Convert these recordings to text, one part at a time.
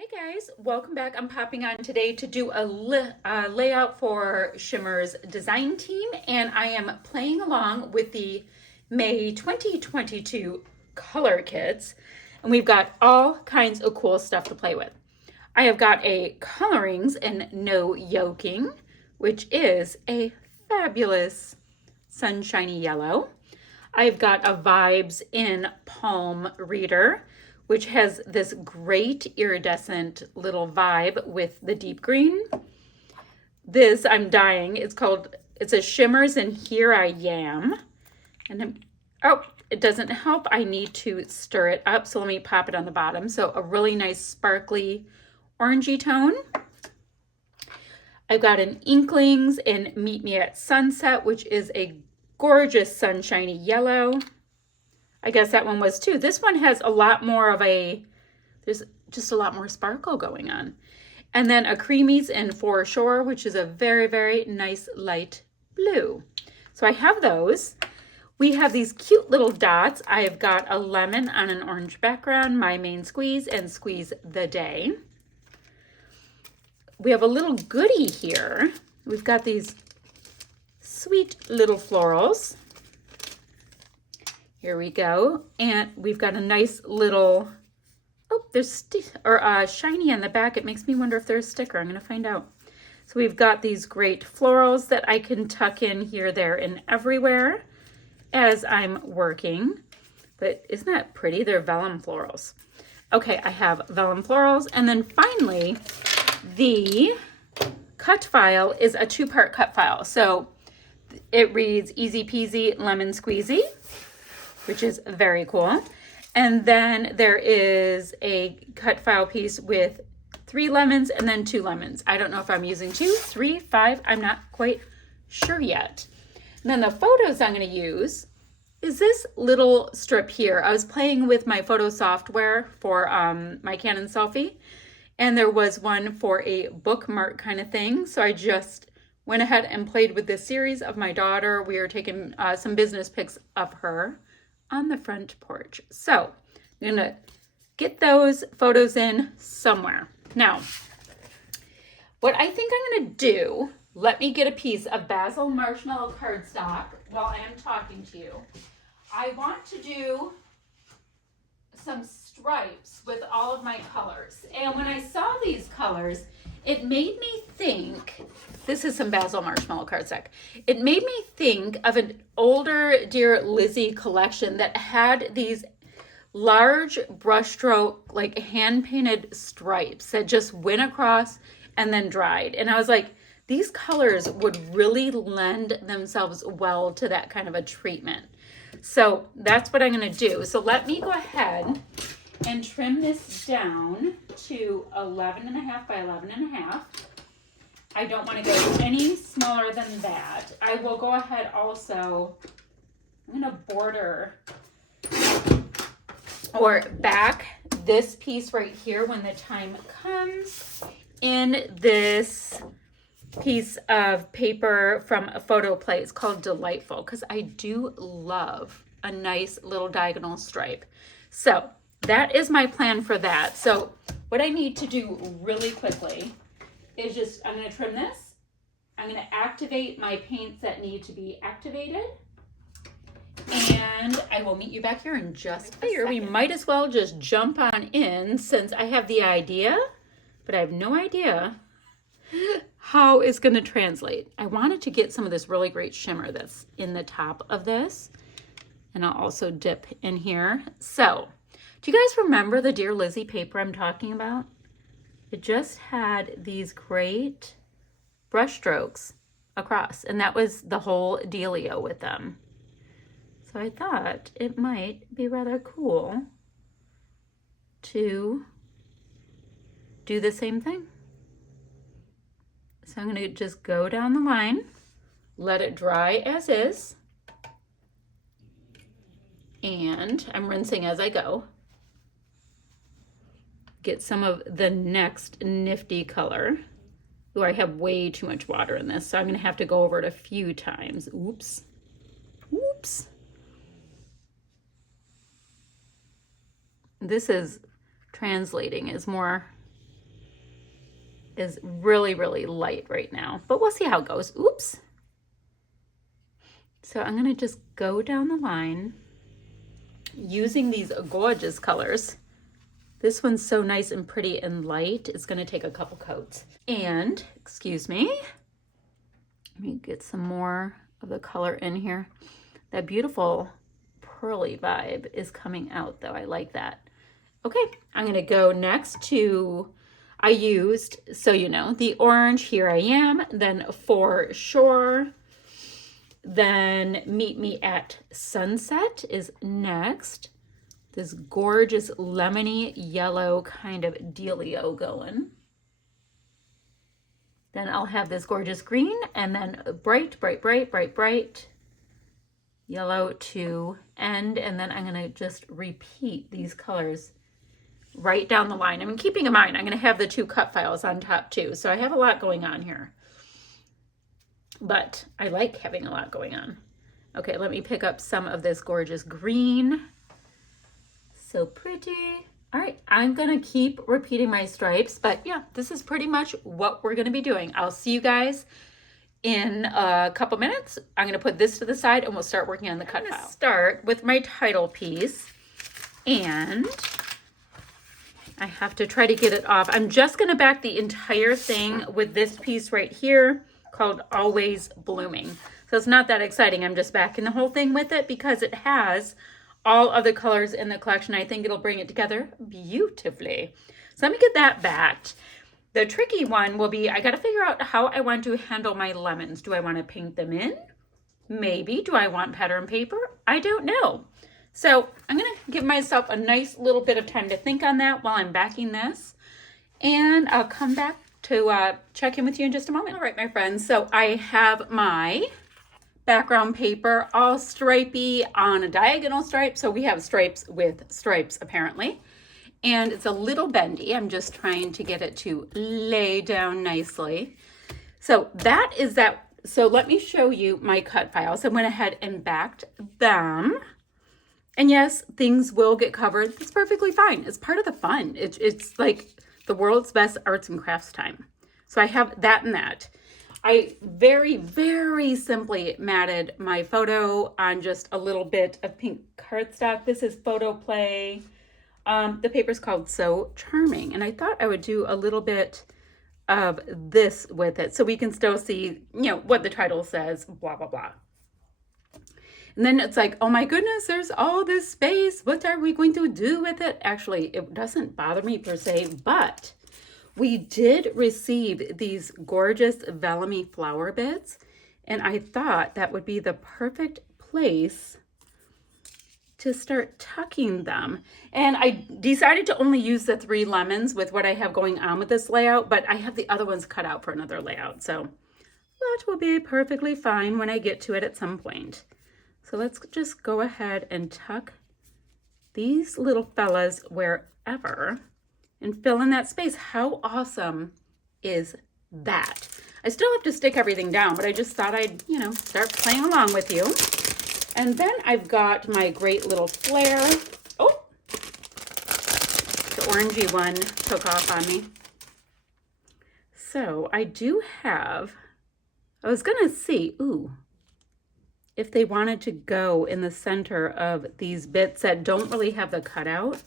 Hey guys, welcome back. I'm popping on today to do a layout for Shimmerz design team, and I am playing along with the May 2022 color kits, and we've got all kinds of cool stuff to play with. I have got a colorings and no yoking, which is a fabulous sunshiny yellow. I've got a Vibes in Palm Reader, which has this great iridescent little vibe with the deep green. This, I'm dying. It's a Shimmerz and Here I Am. And it doesn't help. I need to stir it up. So let me pop it on the bottom. So a really nice sparkly orangey tone. I've got an Inklings and Meet Me at Sunset, which is a gorgeous sunshiny yellow. I guess that one was too. This one has a lot more of there's just a lot more sparkle going on. And then a Creamies in Foreshore, which is a very, very nice light blue. So I have those. We have these cute little dots. I've got a lemon on an orange background, My Main Squeeze, and Squeeze the Day. We have a little goodie here. We've got these sweet little florals. Here we go. And we've got a nice little, there's shiny on the back. It makes me wonder if there's a sticker. I'm going to find out. So we've got these great florals that I can tuck in here, there, and everywhere as I'm working. But isn't that pretty? They're Vellum Florals. Okay, I have Vellum Florals. And then finally, the cut file is a two-part cut file. So it reads Easy Peasy Lemon Squeezy, which is very cool. And then there is a cut file piece with 3 lemons and then 2 lemons. I don't know if I'm using 2, 3, 5. I'm not quite sure yet. And then the photos I'm going to use is this little strip here. I was playing with my photo software for my Canon selfie, and there was one for a bookmark kind of thing. So I just went ahead and played with this series of my daughter. We are taking some business pics of her on the front porch. So I'm gonna get those photos in somewhere. Now, what I think I'm gonna do, let me get a piece of Basil Marshmallow cardstock while I am talking to you. I want to do some stripes with all of my colors. And when I saw these colors, it made me think, this is some Basil Marshmallow cardstock. It made me think of an older Dear Lizzie collection that had these large brushstroke, like hand-painted stripes that just went across and then dried. And I was like, these colors would really lend themselves well to that kind of a treatment. So that's what I'm gonna do. So let me go ahead and trim this down to 11.5 by 11.5. I don't want to go any smaller than that. I will go ahead also, I'm going to border or back this piece right here when the time comes in this piece of paper from a Photoplay. It's called Delightful because I do love a nice little diagonal stripe. So that is my plan for that. So what I need to do really quickly is just, I'm going to trim this. I'm going to activate my paints that need to be activated. And I will meet you back here in just a second. We might as well just jump on in since I have the idea, but I have no idea how it's going to translate. I wanted to get some of this really great shimmer that's in the top of this. And I'll also dip in here. So, do you guys remember the Dear Lizzie paper I'm talking about? It just had these great brush strokes across, and that was the whole dealio with them. So I thought it might be rather cool to do the same thing. So I'm gonna just go down the line, let it dry as is, and I'm rinsing as I go. Get some of the next nifty color. Ooh, I have way too much water in this, so I'm gonna have to go over it a few times. Oops. Oops. This is translating as more is really, really light right now, but we'll see how it goes. Oops. So I'm gonna just go down the line using these gorgeous colors. This one's so nice and pretty and light. It's gonna take a couple coats. And, excuse me, let me get some more of the color in here. That beautiful pearly vibe is coming out though. I like that. Okay, I'm gonna go next to, I used, so you know, the orange, Here I Am, then For Sure, then Meet Me at Sunset is next. This gorgeous lemony yellow kind of dealio going. Then I'll have this gorgeous green and then bright, bright, bright, bright, bright yellow to end. And then I'm gonna just repeat these colors right down the line. I'm keeping in mind, I'm gonna have the 2 cut files on top too. So I have a lot going on here, but I like having a lot going on. Okay, let me pick up some of this gorgeous green. So pretty. All right, I'm gonna keep repeating my stripes, but yeah, this is pretty much what we're gonna be doing. I'll see you guys in a couple minutes. I'm gonna put this to the side and we'll start working on the cut file. Start with my title piece, and I have to try to get it off. I'm just gonna back the entire thing with this piece right here called Always Blooming. So it's not that exciting. I'm just backing the whole thing with it because it has all of the colors in the collection. I think it'll bring it together beautifully. So let me get that backed. The tricky one will be, I got to figure out how I want to handle my lemons. Do I want to paint them in? Maybe. Do I want pattern paper? I don't know. So I'm going to give myself a nice little bit of time to think on that while I'm backing this. And I'll come back to check in with you in just a moment. All right, my friends. So I have my background paper all stripey on a diagonal stripe. So we have stripes with stripes apparently. And it's a little bendy. I'm just trying to get it to lay down nicely. So that is that. So let me show you my cut files. I went ahead and backed them. And yes, things will get covered. It's perfectly fine. It's part of the fun. It's like the world's best arts and crafts time. So I have that and that. I very, very simply matted my photo on just a little bit of pink cardstock. This is Photoplay. The paper's called So Charming. And I thought I would do a little bit of this with it so we can still see, you know, what the title says, blah, blah, blah. And then it's like, oh my goodness, there's all this space. What are we going to do with it? Actually, it doesn't bother me per se, but we did receive these gorgeous vellumy flower bits, and I thought that would be the perfect place to start tucking them. And I decided to only use the 3 lemons with what I have going on with this layout, but I have the other ones cut out for another layout. So that will be perfectly fine when I get to it at some point. So let's just go ahead and tuck these little fellas wherever and fill in that space. How awesome is that? I still have to stick everything down, but I just thought I'd, you know, start playing along with you. And then I've got my great little flare. Oh, the orangey one took off on me. So I do have, I was gonna see, ooh, if they wanted to go in the center of these bits that don't really have the cutout.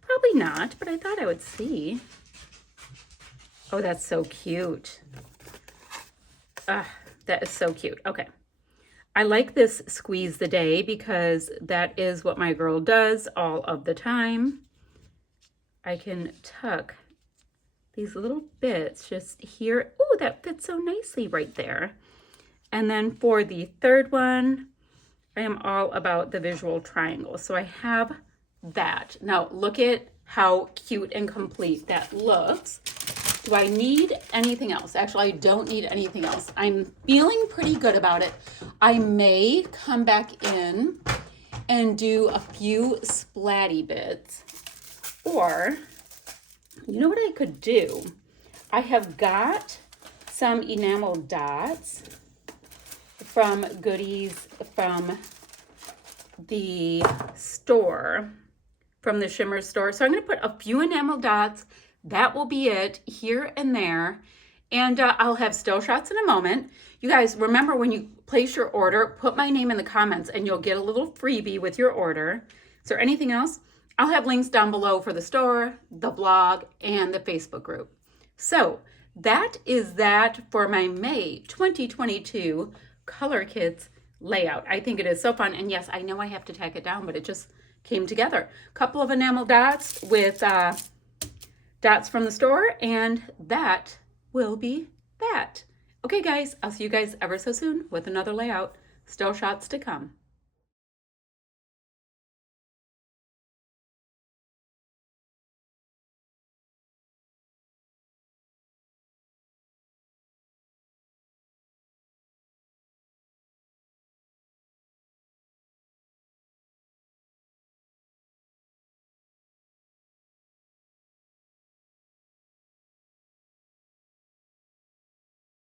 Probably not, but I thought I would see. Oh, that's so cute. Ah, that is so cute. Okay. I like this Squeeze the Day because that is what my girl does all of the time. I can tuck these little bits just here. Oh, that fits so nicely right there. And then for the third one, I am all about the visual triangle. So I have that. Now look at how cute and complete that looks. Do I need anything else? Actually, I don't need anything else. I'm feeling pretty good about it. I may come back in and do a few splatty bits. Or, you know what I could do? I have got some Enamel Dots from goodies from the store, from the Shimmerz store. So I'm going to put a few Enamel Dots, that will be it here and there. And I'll have still shots in a moment. You guys, remember when you place your order, put my name in the comments and you'll get a little freebie with your order. Is there anything else? I'll have links down below for the store, the blog, and the Facebook group. So that is that for my May 2022 Color Kits layout. I think it is so fun. And yes, I know I have to tack it down, but it just came together. A couple of enamel dots with dots from the store, and that will be that. Okay, guys, I'll see you guys ever so soon with another layout. Still shots to come.